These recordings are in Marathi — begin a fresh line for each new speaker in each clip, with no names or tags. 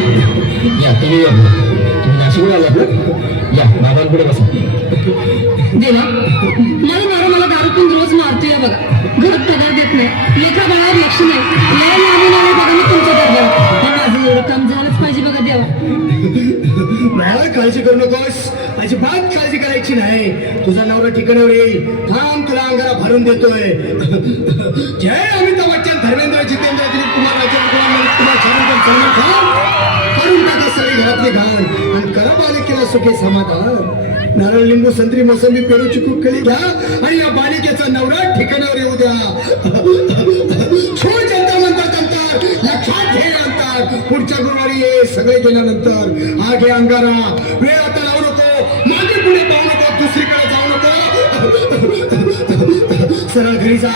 या तुम्ही नाशिकला या बाबांकडे बसा.
देवा मला मारा मला पण रोज मारतोय बघा. घरात पगार देत नाही. लेखा बाळा लक्ष नाही. बघा मी तुमचं माझं एवढं काम झालंच पाहिजे बघा देवा.
मला काळजी करू नकोस. अजिबात काळजी करायची नाही. तुझा नवरा ठिकाणावर येईल. थांब तुला अंगारा भरून देतोय. जय अमिताभ बच्चन धर्मेंद्र करा सुखे समाधान. नारळ लिंबू संत्री मोसंबी पेरू चिकू कळी घ्या आणि या बालिकेचा नवरा ठिकाणावर येऊ द्या. छो जनता म्हणतात अंतर लक्षात घे अंतर. पुढच्या गुरुवारी ये सगळे गेल्यानंतर. आगे अंगारा. वेळ आता लावू नको. मागे पुढे पाहू नको. दुसरीकडे जाऊ नको. सरळ घरी जा.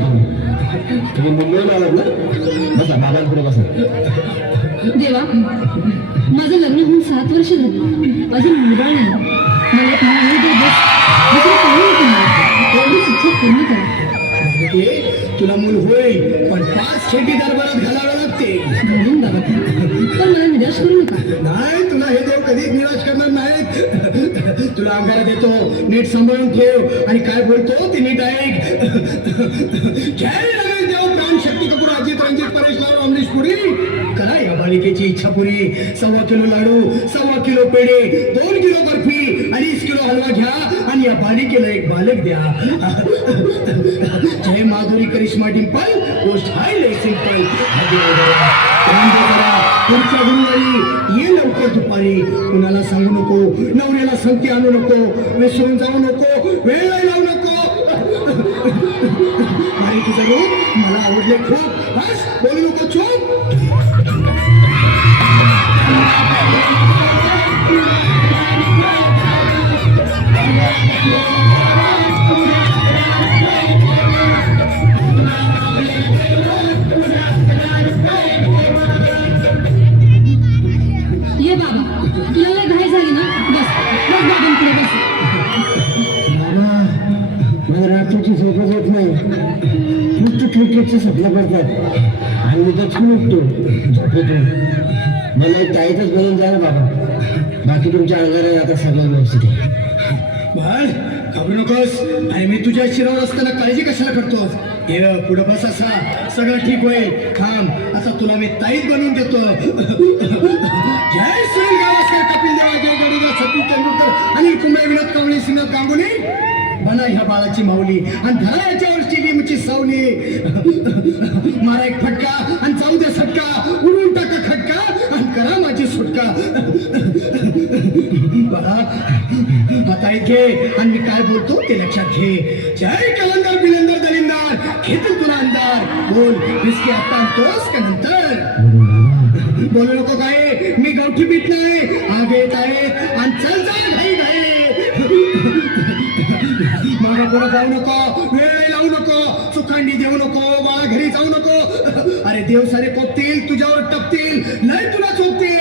तुम्ही मुंबईला आलात ना बसा बाबांकडे बसा
देवा माझं लग्न होऊन सात वर्ष झाली. अजून मुलगा नाही. मला एक मुलगी दे बस. दुसरं काही मला. एवढीच इच्छा पूर्ण करा?
तुला मूल होईल पण पाच खेटी दरबारात घालावे लागते.
म्हणून बाबा पण मला निराश करू नका.
नाही तुला हे देव कधीच निराश करणार नाहीत. तुला अंगारा देतो. नीट सांभाळून ठेव. आणि काय बोलतो ते नीट ऐक. जय शक्ती कपूर अजित रंजित परेश लाल अमरीश पुरी. करा या बालिकेची इच्छा पुरी. सव्वा किलो लाडू सव्वा किलो पेढे दोन किलो बर्फी अडीच किलो हलवा घ्या आणि या बालिकेला एक बालक द्या. जय माधुरी करिश्मा डिंपल गोष्ट हाय लय सिंपल पुढच्या गुरुवारी ये दुपारी कुणाला सांगू नको नवऱ्याला संगती आणू नको विसरून जाऊ नको वेळ लावू नको. नाही तुझं रूप मला आवडले खूप. बस बोलू नको चूप
रात्रीची झोपच येत नाही. नुसतं क्रिकेटचे स्वप्न करतात. आणि मी दचकून उठतो? झोपेतून मला एक ताईतच बनून जा ना बाबा. बाकी तुमच्या अंगाने आता सगळं व्यवस्थित आहे.
बाळ घाबरू नकोस. आणि मी तुझ्या शिरावर असताना काळजी कशाला करतोस हे पुढं बस असा. सगळं ठीक होईल. थांब. आता तुला मी ताईत बनवून देतो. जय श्री गावस्कर कपिल देवा जय गडीकर सचिन तेंडुलकर. अनिल कुंबळे विनोद कांबळे सिंह गांगुली म्हणा ह्या बाळाची माऊली. आणि धरा याच्यावरची लिमची सावली. मारा एक फटका आणि जाऊ दे सटका. उडून टाका खटका आणि करा माझी सुटका. आता घे आणि मी काय बोलतो ते लक्षात घे. जय कलंदर बिलंदर दलिंदर. घेतो तुला अंदार बोल विस्की आता आणतोस का नंतर? बोलू नको काय? मी गवठी बीत नाही. मागा पुढे जाऊ नको. वेळ लावू नको. चुखंडी देऊ नको. मला घरी जाऊ नको. अरे देव सारे कोपतील. तुझ्यावर टपतील. नाही तुला चोपतील